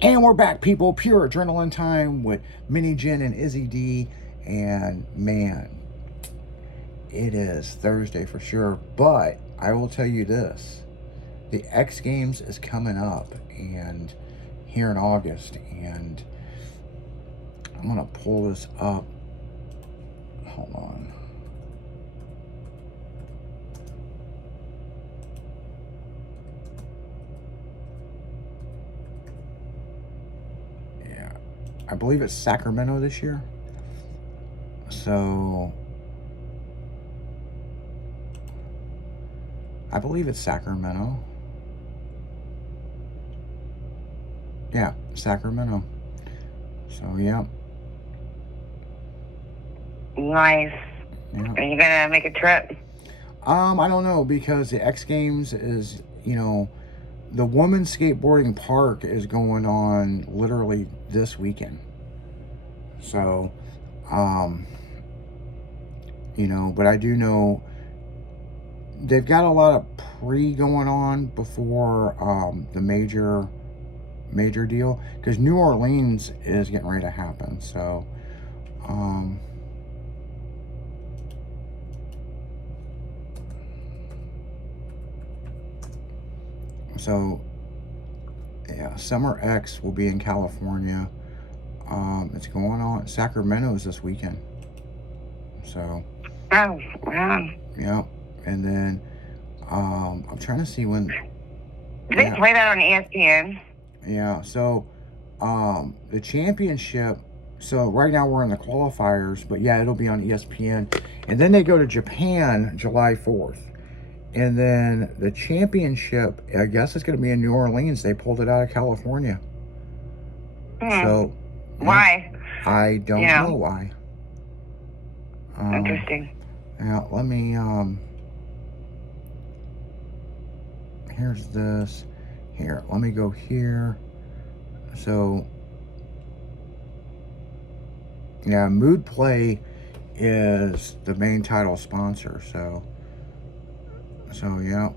And we're back, people. Pure adrenaline time with Mini Jen and Izzy D. And man, it is Thursday for sure. But I will tell you this: the X Games is coming up, and here in August. And I'm gonna pull this up. Hold on. Yeah, I believe it's Sacramento this year. So I believe it's Sacramento. Yeah, Sacramento. So yeah. Nice. Yeah. Are you gonna make a trip? I don't know, because the X Games is, the women's skateboarding park is going on literally this weekend. So, um, but I do know they've got a lot of pre going on before the major deal, because New Orleans is getting ready to happen. So, um, so yeah, Summer X will be in California. It's going on. Sacramento is this weekend. So. Oh, wow. Yeah, and then I'm trying to see when. They play that on ESPN. Yeah, so the championship. So right now we're in the qualifiers, but yeah, it'll be on ESPN, and then they go to Japan July 4th, and then the championship. I guess it's going to be in New Orleans. They pulled it out of California. So why? I don't know why. Interesting. Yeah, let me. Here's this. Here, let me go here. So, yeah, Mood Play is the main title sponsor. So yeah.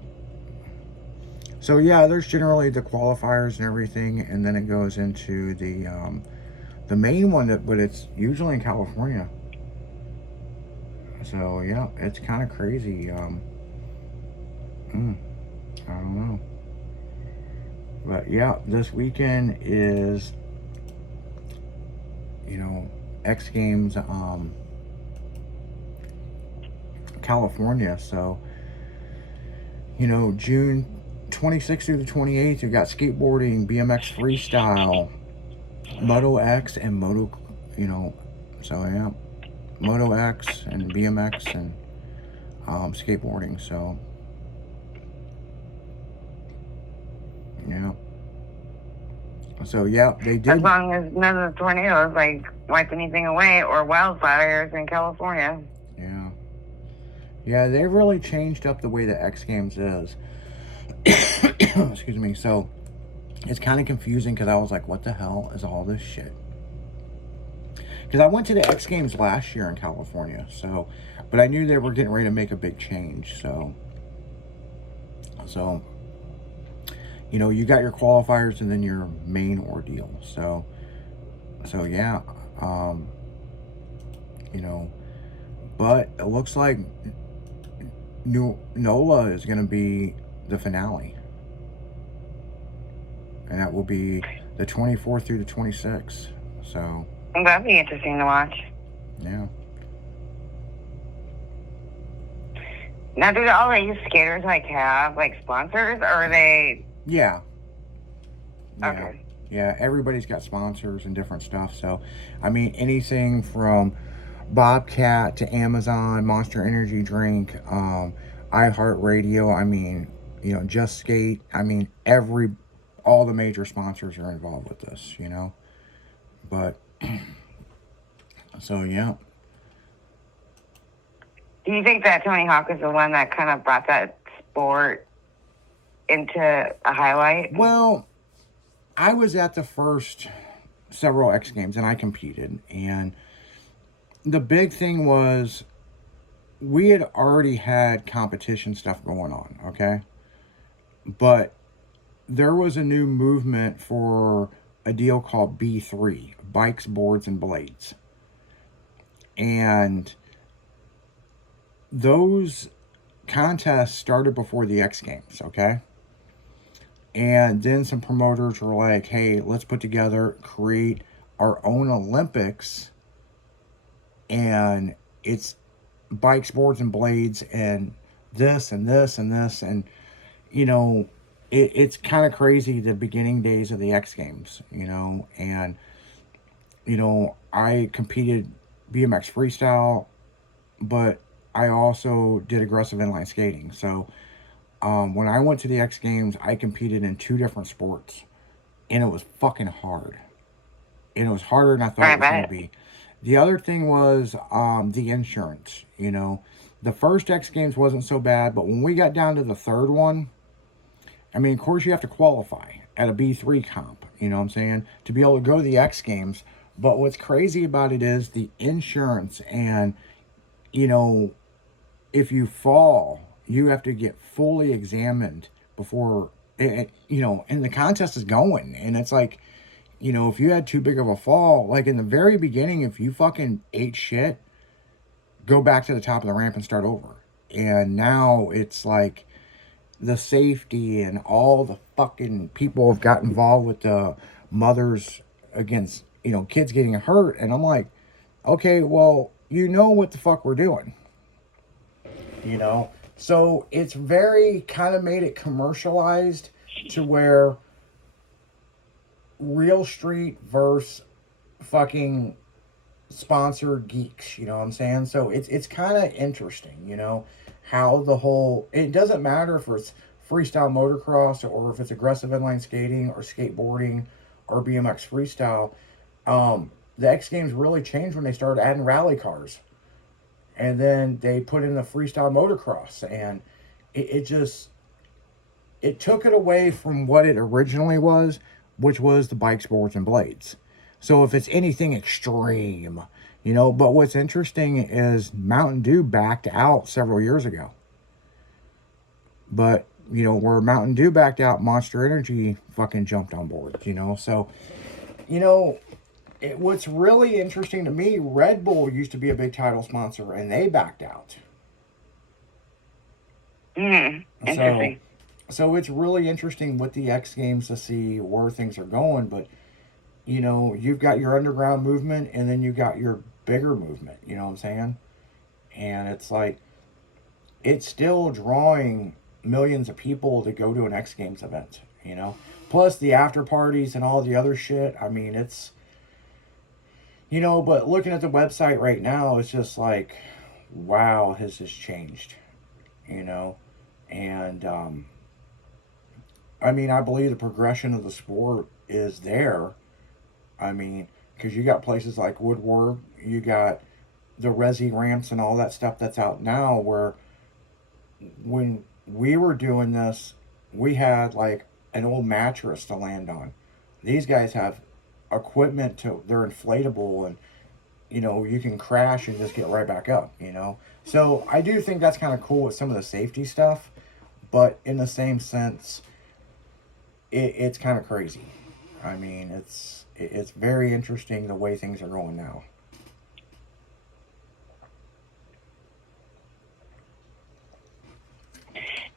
So yeah, there's generally the qualifiers and everything, and then it goes into the main one, but it's usually in California. So yeah, it's kind of crazy. I don't know, but yeah, this weekend is X Games California. So June 26th through the 28th, you've got skateboarding, BMX freestyle, Moto X, and so yeah, Moto X and BMX and skateboarding. So yeah. So yeah, they did. As long as none of the tornadoes wipe anything away, or wildfires in California. Yeah. Yeah, they really changed up the way the X Games is. Excuse me. So it's kind of confusing, because I was like, what the hell is all this shit? Because I went to the X Games last year in California, but I knew they were getting ready to make a big change. So you got your qualifiers and then your main ordeal. So yeah, but it looks like NOLA is going to be the finale, and that will be the 24th through the 26th. So that'd be interesting to watch. Yeah. Now, do all these skaters have sponsors, or are they? Yeah. Okay. Yeah, everybody's got sponsors and different stuff. So, I mean, anything from Bobcat to Amazon, Monster Energy Drink, iHeartRadio. I mean, Just Skate. I mean, all the major sponsors are involved with this. But so yeah. Do you think that Tony Hawk is the one that kind of brought that sport into a highlight? Well, I was at the first several X Games, and I competed, and the big thing was we had already had competition stuff going on, okay? But there was a new movement for a deal called B3, Bikes, Boards, and Blades. And those contests started before the X Games, okay? And then some promoters were like, hey, let's put together, create our own Olympics. And it's bikes, boards, and blades, and this, and this, and this. And, you know, it's kind of crazy the beginning days of the X Games, you know. And, you know, I competed BMX freestyle, but I also did aggressive inline skating. So when I went to the X Games, I competed in two different sports, and it was fucking hard. And it was harder than I thought I it was going to bet. be. The other thing was the insurance. You know, the first X Games wasn't so bad, but when we got down to the third one, I mean, of course, you have to qualify at a B3 comp, you know what I'm saying, to be able to go to the X Games. But what's crazy about it is the insurance, and, you know, if you fall, you have to get fully examined before you know, and the contest is going, and it's like, you know, if you had too big of a fall, like in the very beginning, if you fucking ate shit, go back to the top of the ramp and start over. And now it's like the safety and all the fucking people have got involved with the mothers against, you know, kids getting hurt, and I'm like, okay, well, you know what the fuck we're doing, you know. So it's very kind of made it commercialized to where real street versus fucking sponsored geeks, you know what I'm saying? So it's kind of interesting, you know, how the whole, it doesn't matter if it's freestyle motocross or if it's aggressive inline skating or skateboarding or BMX freestyle. The X Games really changed when they started adding rally cars, and then they put in the freestyle motocross, and it just, it took it away from what it originally was, which was the bike sports and blades. So if it's anything extreme, you know, but what's interesting is Mountain Dew backed out several years ago. But, you know, where Mountain Dew backed out, Monster Energy fucking jumped on board, you know. So, you know, what's really interesting to me, Red Bull used to be a big title sponsor and they backed out. So, Interesting. so it's really interesting with the X Games to see where things are going. But, you know, you've got your underground movement and then you got your bigger movement, you know what I'm saying? And it's like, it's still drawing millions of people to go to an X Games event, you know? Plus the after parties and all the other shit. I mean, it's, you know, but looking at the website right now, it's just like, wow, has this changed, you know? And, I mean, I believe the progression of the sport is there. I mean, because you got places like Woodward, you got the Resi ramps and all that stuff that's out now, where when we were doing this, we had like an old mattress to land on. These guys have equipment to, they're inflatable, and, you know, you can crash and just get right back up, you know. So I do think that's kind of cool with some of the safety stuff, but in the same sense, it's kind of crazy. I mean, it's very interesting the way things are going now.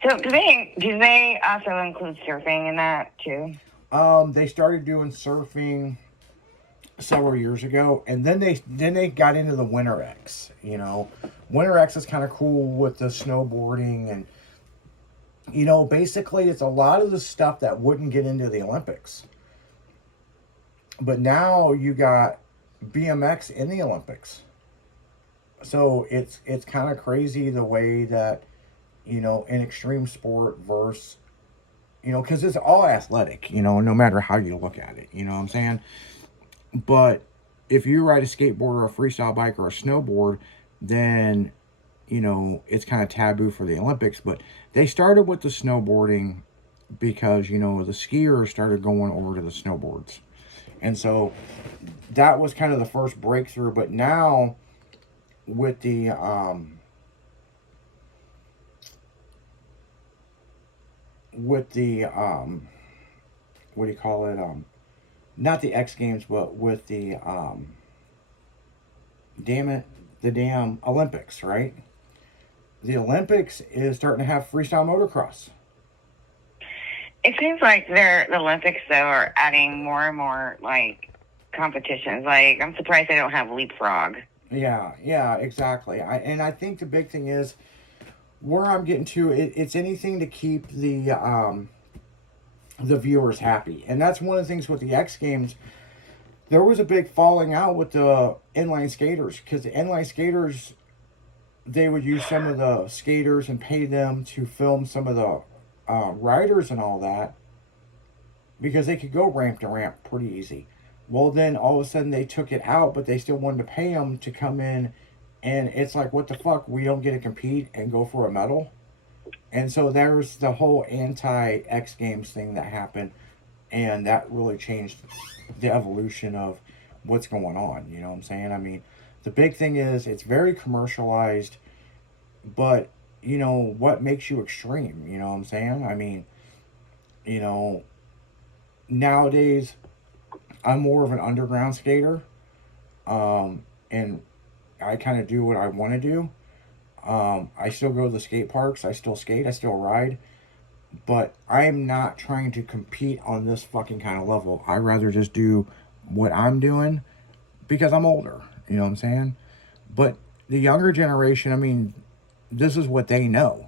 So do they also include surfing in that too? They started doing surfing several years ago, and then they got into the Winter X. You know, Winter X is kind of cool with the snowboarding, and, you know, basically it's a lot of the stuff that wouldn't get into the Olympics. But now you got BMX in the Olympics, so it's kind of crazy the way that, you know, in extreme sport versus, you know, because it's all athletic, you know, no matter how you look at it, you know what I'm saying? But if you ride a skateboard or a freestyle bike or a snowboard, then, you know, it's kind of taboo for the Olympics. But they started with the snowboarding because, you know, the skiers started going over to the snowboards. And so that was kind of the first breakthrough. But now with the what do you call it? not the X Games, but with the the damn Olympics, right? The Olympics is starting to have freestyle motocross. It seems like the Olympics though are adding more and more like competitions. Like I'm surprised they don't have leapfrog. Yeah, exactly. I think the big thing is where I'm getting to. It's anything to keep the viewers happy, and that's one of the things with the X Games. There was a big falling out with the inline skaters because the inline skaters, they would use some of the skaters and pay them to film some of the riders and all that because they could go ramp to ramp pretty easy. Well, then all of a sudden they took it out, but they still wanted to pay them to come in, and it's like, what the fuck? We don't get to compete and go for a medal, and so there's the whole anti X Games thing that happened, and that really changed the evolution of what's going on. You know what I'm saying? I mean, the big thing is it's very commercialized, but you know what makes you extreme? You know what I'm saying? I mean, you know, nowadays I'm more of an underground skater, and I kind of do what I want to do. I still go to the skate parks. I still skate. I still ride. But I'm not trying to compete on this fucking kind of level. I rather just do what I'm doing because I'm older. You know what I'm saying? But the younger generation, I mean, this is what they know.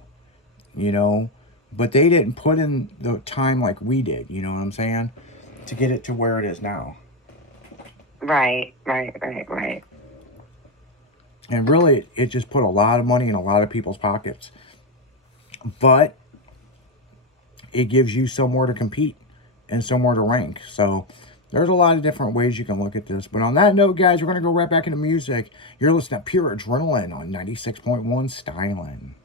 You know, but they didn't put in the time like we did. You know what I'm saying? To get it to where it is now. Right. And really, it just put a lot of money in a lot of people's pockets. But it gives you somewhere to compete and somewhere to rank. So there's a lot of different ways you can look at this. But on that note, guys, we're going to go right back into music. You're listening to Pure Adrenaline on 96.1 Stylin'.